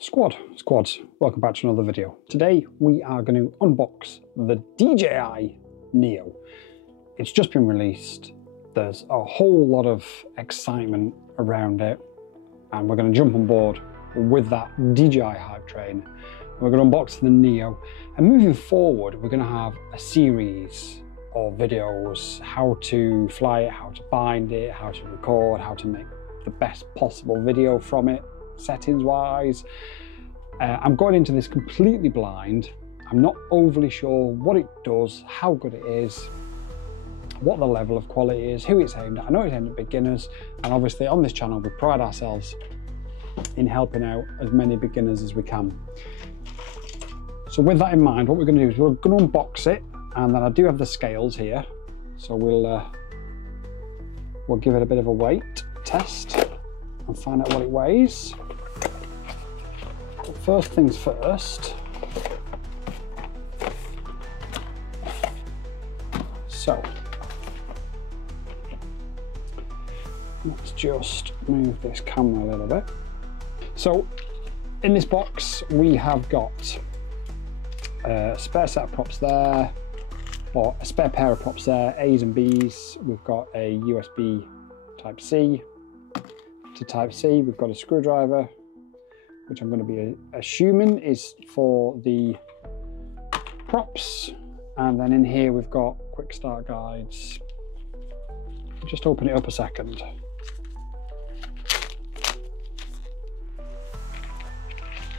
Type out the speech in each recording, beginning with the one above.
Squads, welcome back to another video. Today we are going to unbox the Dji Neo. It's just been released. There's a whole lot of excitement around it, and we're going to jump on board with that DJI hype train. We're going to unbox the Neo, and moving forward we're going to have a series of videos: how to fly it, how to bind it, how to record, how to make the best possible video from it, settings wise. I'm going into this completely blind. I'm not overly sure what it does, how good it is, what the level of quality is, who it's aimed at. I know it's aimed at beginners, and obviously on this channel we pride ourselves in helping out as many beginners as we can. So with that in mind, what we're going to do is we're going to unbox it, and then I do have the scales here, so we'll give it a bit of a weight test and find out what it weighs. But first things first, so let's just move this camera a little bit. So in this box we have got a spare set of props there, or a spare pair of props there, A's and B's. We've got a USB Type C to Type C. We've got a screwdriver, which I'm going to be assuming is for the props. And then in here we've got quick start guides. Just open it up a second.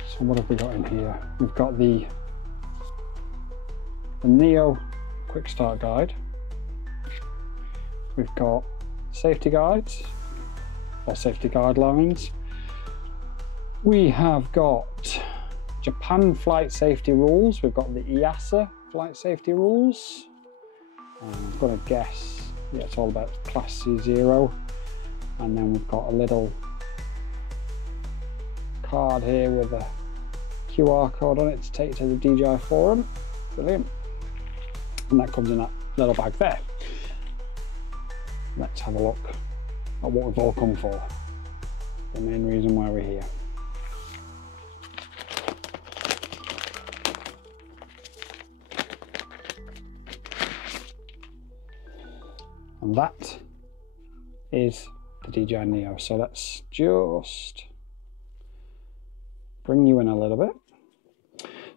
So what have we got in here? We've got the Neo quick start guide. We've got safety guides, or safety guidelines. We have got Japan flight safety rules. We've got the EASA flight safety rules. I'm going to guess, yeah, it's all about class C0. And then we've got a little card here with a QR code on it to take to the DJI forum. Brilliant. And that comes in that little bag there. Let's have a look at what we've all come for. The main reason why we're here. And that is the DJI Neo. So let's just bring you in a little bit.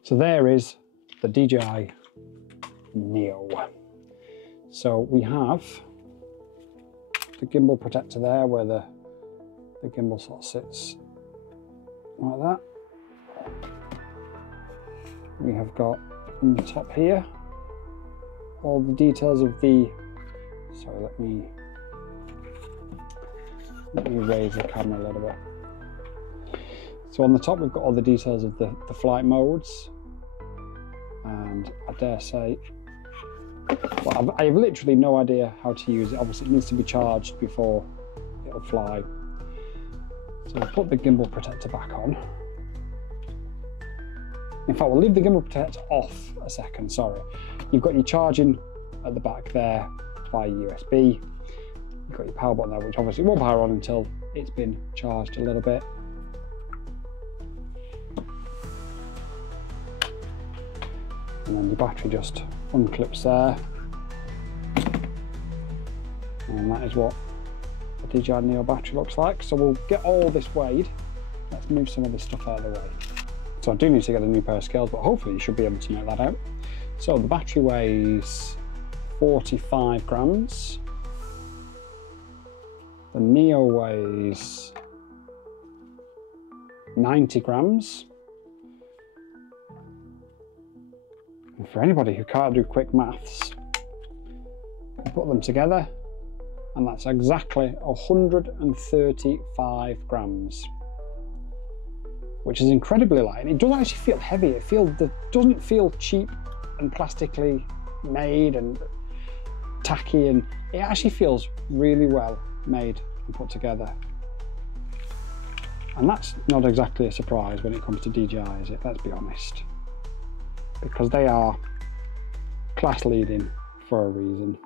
So there is the DJI Neo. So we have the gimbal protector there, where the gimbal sort of sits like that. We have got on the top here all the details of the, sorry, let me raise the camera a little bit. So on the top we've got all the details of the flight modes, and I dare say, well, I have literally no idea how to use it. Obviously it needs to be charged before it'll fly. So we'll put the gimbal protector back on. In fact, we'll leave the gimbal protector off a second, sorry. You've got your charging at the back there via USB. You've got your power button there, which obviously won't power on until it's been charged a little bit. And then the battery just unclips there. And that is what the DJI Neo battery looks like. So we'll get all this weighed. Let's move some of this stuff out of the way. So I do need to get a new pair of scales, but hopefully you should be able to make that out. So the battery weighs 45 grams. The Neo weighs 90 grams. And for anybody who can't do quick maths, put them together, and that's exactly 135 grams, which is incredibly light. And it doesn't actually feel heavy. It doesn't feel cheap and plastically made and tacky, and it actually feels really well made and put together. And that's not exactly a surprise when it comes to DJI, is it? Let's be honest, because they are class leading for a reason.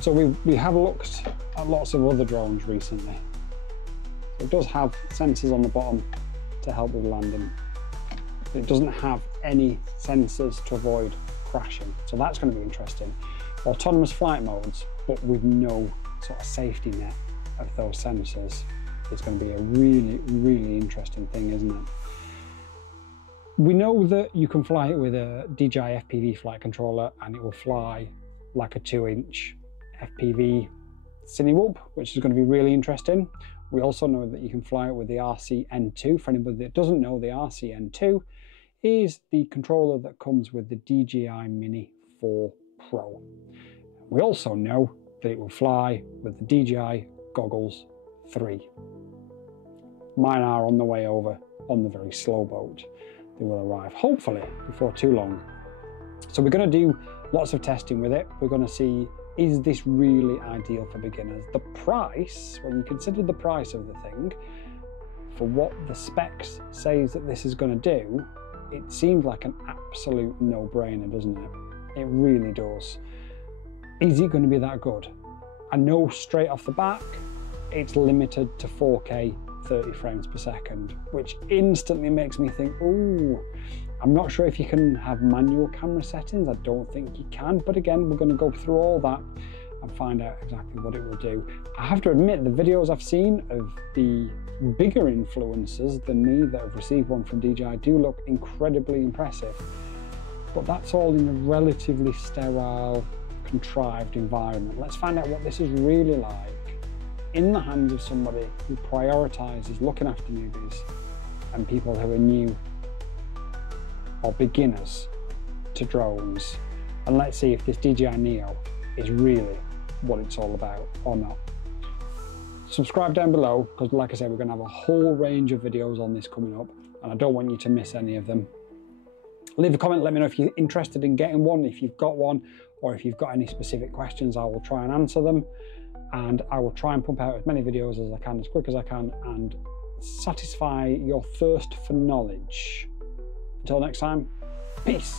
So we have looked at lots of other drones recently. It does have sensors on the bottom to help with landing. It doesn't have any sensors to avoid crashing, so that's going to be interesting. Autonomous flight modes, but with no sort of safety net of those sensors, is going to be a really, really interesting thing, isn't it? We know that you can fly it with a DJI FPV flight controller and it will fly like a 2-inch FPV Cinewhoop, which is going to be really interesting. We also know that you can fly it with the RCN2. For anybody that doesn't know, the RCN2 is the controller that comes with the DJI Mini 4 Pro. We also know that it will fly with the DJI Goggles 3. Mine are on the way over on the very slow boat. They will arrive hopefully before too long. So we're going to do lots of testing with it. We're going to see, is this really ideal for beginners? The price, when you consider the price of the thing, for what the specs says that this is going to do, it seems like an absolute no-brainer, doesn't it? It really does. Is it going to be that good? I know straight off the back, it's limited to 4K 30 frames per second, which instantly makes me think, ooh, I'm not sure if you can have manual camera settings. I don't think you can, but again, we're going to go through all that and find out exactly what it will do. I have to admit, the videos I've seen of the bigger influencers than me that have received one from DJI do look incredibly impressive, but that's all in a relatively sterile, contrived environment. Let's find out what this is really like in the hands of somebody who prioritises looking after newbies and people who are new or beginners to drones. And let's see if this DJI Neo is really what it's all about or not. Subscribe down below, because like I said, we're going to have a whole range of videos on this coming up and I don't want you to miss any of them. Leave a comment, let me know if you're interested in getting one, if you've got one, or if you've got any specific questions. I will try and answer them, and I will try and pump out as many videos as I can, as quick as I can, and satisfy your thirst for knowledge. Until next time, peace.